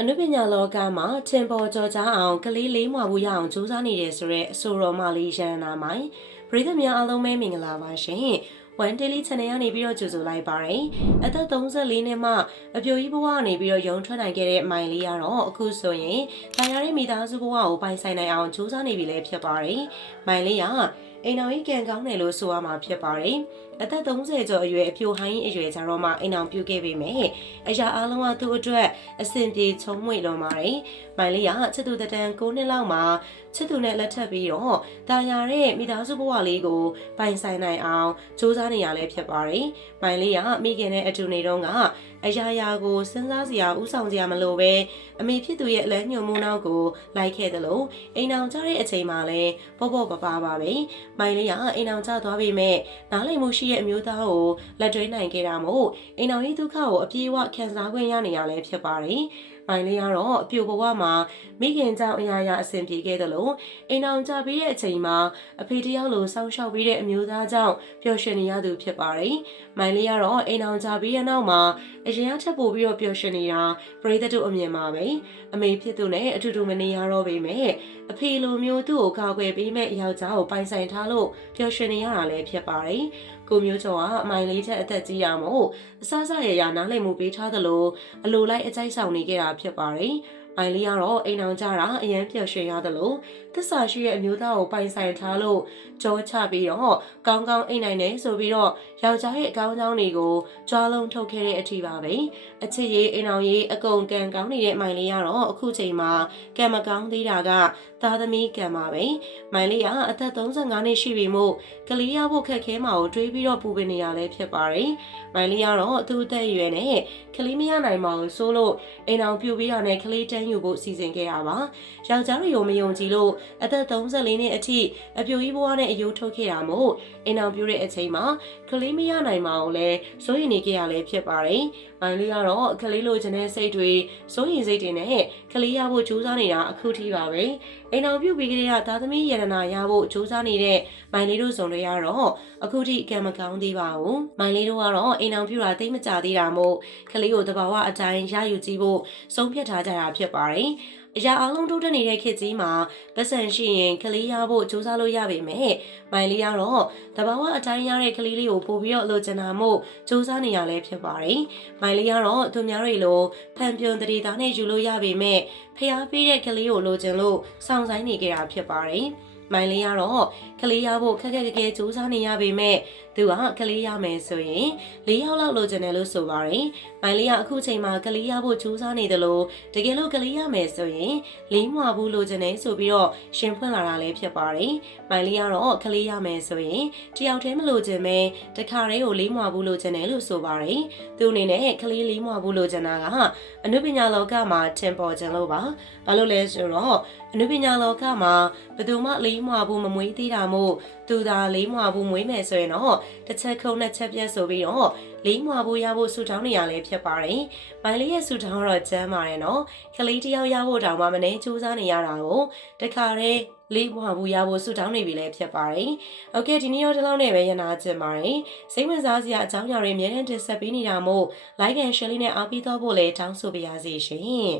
အနုပညာလောကမှာထင်ပေါ်ကျော်ကြားအောင်ကလေးလေးမွာဘူးရအောင်ကြိုးစားနေတယ်ဆိုတော့အဆိုတော်မလေးရန်နာမိုင်ပရိသတ်များအားလုံးပဲမင်္ဂလာပါရှင်။ One Daily Channel ကနေပြီးတော့ကြိုဆိုလိုက်ပါရယ်။အသက်34နှစ်မှအပြိုကြီးဘဝကနေပြီးတော့ရုံထွက်နိုင်ခဲ့တဲ့မိုင်လေးကတော့အခုဆိုရင်တာယာရဲ့မိသားစုဘဝကိုပိုင်ဆိုင်နိုင်အောင်ကြိုးစားနေပြီလည်းဖြစ်ပါရယ်။မိုင်လေးကအိမ်တော်ကြီးကံကောင်းတယ်လို့ဆိုရမှာဖြစ်ပါတယ်။ အသက်30ကျော်အရွယ်အပြိုဟိုင်းအရွယ်ကြတော့မှအိမ်တော်ပြုခဲ့ပေမဲ့အရာအလုံးကသူ့အတွက်အဆင်ပြေချုံမွေလွန်ပါတယ်။မိုင်လေးကချစ်သူတန်9နှစ်လောက်မှာချစ်သူနဲ့လက်ထပ်ပြီးတော့တာယာရဲ့မိသားစုဘဝလေးကိုပိုင်ဆိုင်နိုင်အောင်စူးစမ်းနေရလဲဖြစ်ပါတယ်။မိုင်လေးကမိခင်နဲ့အတူနေတော့ကအရာရာကိုစဉ်းစားစရာဥဆောင်စရာမလိုပဲအမေဖြစ်သူရဲ့အလဲညွန်မှုနောက်ကိုလိုက်ခဲ့တယ်လို့အိမ်အောင်ကြတဲ့အချိန်မှာလဲပေါ့ပေါ့ပပပါပဲ။မိုင်လေးကအိမ်အောင်ကြသွားပေမဲ့နားလည်မှုရှိတဲ့အမျိုးသားကိုလက်တွဲနိုင်ခဲ့တာမို့အိမ်အောင်ရေးဒုက္ခကိုအပြေးအဝခံစားခွင့်ရနေရလဲဖြစ်ပါတယ်။ မိုင်လေးကတော့အပြိုဘဝမှာမိခင်ကြောင့်အရာရာအဆင်ပြေခဲ့တယ်လို့အိမ်အောင်ကြပြီးတဲ့အချိန်မှာအဖေတယောက်လိုစောင့်ရှောက်ပြီးတဲ့အမျိုးသားကြောင့်ပျော်ရွှင်နေရသူဖြစ်ပါတယ်။မိုင်လေးကတော့အိမ်အောင်ကြပြီးတဲ့နောက်မှာအရင်အထက်ပို့ပြီးတော့ပျော်ရွှင်နေတာပရိသတ်တို့အမြင်မှာပဲအမေဖြစ်သူနဲ့အတူတူမနေရတော့ပေမဲ့အဖေလိုမျိုးသူ့ကိုကာကွယ်ပေးမဲ့ယောက်ျားကိုပိုင်ဆိုင်ထားလို့ပျော်ရွှင်နေရတာလည်းဖြစ်ပါတယ်။ကိုမျိုးကျော်ကအမိုင်လေးချက်အသက်ကြီးရမို့အဆဆရရနားလည်မှုပေးထားသလိုအလိုလိုက်အကြိုက်ဆောင်နေခဲ့တာဖြစ်ပါတယ်။ မိုင်လေးကတော့အိမ်အောင်ကြတာအရန်ပျော်ရွှင်ရသလိုသစ္စာရှိတဲ့အမျိုးသားကိုပိုင်ဆိုင်ထားလို့ကြောချပြီးတော့ကောင်းကောင်းအိမ်နိုင်တယ်ဆိုပြီးတော့ယောက်ျားရဲ့အကောင်းအကြောင်းတွေကိုကြွားလုံးထုတ်ခဲ့တဲ့အထိပါပဲအချစ်ရေးအိမ်အောင်ရေးအကုန်ကံကောင်းနေတဲ့မိုင်လေးကတော့အခုချိန်မှာကံမကောင်းသေးတာကသားသမီးကံပါပဲမိုင်လေးကအသက်35နှစ်ရှိပြီမို့ကလေးရဖို့ခက်ခဲမှာကိုတွေးပြီးတော့ပူပင်နေရလဲဖြစ်ပါတယ်မိုင်လေးကတော့သူ့အသက်အရွယ်နဲ့ကလေးမရနိုင်ပါဘူးဆိုလို့အိမ်အောင်ပြူပြီးရတဲ့ကလေးတန်းယူဖို့စီစဉ်ခဲ့တာပါ။ယောက်ျားတွေကိုမယုံကြည်လို့အသက်34နှစ်အထိအပြိုကြီးဘဝနဲ့အယိုးထုတ်ခဲ့တာမို့အိမ်အောင်ပြူတဲ့အချိန်မှာကလေးမရနိုင်ပါဘူးလဲစိုးရင်နေကြရလဲဖြစ်ပါတယ်။မိုင်လေးကတော့ကလေးလိုချင်တဲ့စိတ်တွေစိုးရင်စိတ်တွေနဲ့ကလေးရဖို့ကြိုးစားနေတာအခုထိပါပဲ။အိမ်အောင်ပြူပြီးကလေးကသားသမီးရတနာရဖို့ကြိုးစားနေတဲ့မိုင်လေးတို့စုံတွေကတော့အခုထိကံမကောင်းသေးပါဘူး။မိုင်လေးတို့ကတော့အိမ်အောင်ပြူတာသိမကြသေးတာမို့ကလေးကိုတဘာဝအတိုင်းရယူကြည့်ဖို့ဆုံးဖြတ်ထားကြတာဖြစ်ပါတယ်။အရာအလုံးတိုးတက်နေတဲ့ခေတ်ကြီးမှာပတ်စံရှိရင်ကလေးရဖို့စူးစမ်းလို့ရပေမဲ့မိုင်လေးကတော့တဘာဝအတိုင်းရတဲ့ကလေးလေးကိုပို့ပြီးတော့လိုချင်တာမို့စူးစမ်းနေရလဲဖြစ်ပါတယ်။မိုင်လေးကတော့သူများတွေလိုဖန်ပြုံတရီသားနဲ့ယူလို့ရပေမဲ့ဖျားပေးတဲ့ကလေးကိုလိုချင်လို့စောင့်ဆိုင်နေကြတာဖြစ်ပါတယ်။မိုင်လေးကတော့ကလေးရဖို့ခက်ခက်ကြဲကြဲစူးစမ်းနေရပေမဲ့ သူကကလေးရမယ်ဆိုရင်၄ယောက်လောက်လိုချင်တယ်လို့ဆိုပါတယ်။မိုင်လေးကအခုချိန်မှာကလေးရဖို့ကြိုးစားနေတယ်လို့တကယ်လို့ကလေးရမယ်ဆိုရင်လေးမွာဘူးလိုချင်တယ်ဆိုပြီးတော့ရှင်ဖွင့်လာတာလည်းဖြစ်ပါတယ်။မိုင်လေးကတော့ကလေးရမယ်ဆိုရင်တယောက်တည်းမလိုချင်ပဲတခါတည်းကိုလေးမွာဘူးလိုချင်တယ်လို့ဆိုပါတယ်။သူအနေနဲ့ကလေးလေးမွာဘူးလိုချင်တာကအနုပညာလောကမှာထင်ပေါ်ခြင်းလို့ပါ။ဘာလို့လဲဆိုတော့အနုပညာလောကမှာဘယ်သူမှလေးမွာဘူးမမွေးသေးတာမို့သူသာလေးမွာဘူးမွေးမယ်ဆိုရင်တော့တစ်ချက်ခုံနှစ်ချက်ပြတ်ဆိုပြီးတော့လေးမွာဖို့ရဖို့ဆူတောင်းနေရလဲဖြစ်ပါတယ်။မိုင်လေးရဲ့ဆူတောင်းတော့ကျမ်းပါတယ်နော်။ကလေးတယောက်ရဖို့တောင်မှမနေစူးစမ်းနေရတာကိုတခါတည်းလေးမွာဖို့ရဖို့ဆူတောင်းနေပြီလဲဖြစ်ပါတယ်။ဟုတ်ကဲ့ဒီနေ့ရောဒီလောက်နဲ့ပဲရနာကျင်ပါတယ်။စိတ်ဝင်စားစရာအကြောင်းအရာတွေအများနဲ့တင်ဆက်ပေးနေတာမို့ like and share လေးနဲ့အားပေးတော့ဖို့လည်းတောင်းဆိုပါရစေရှင်။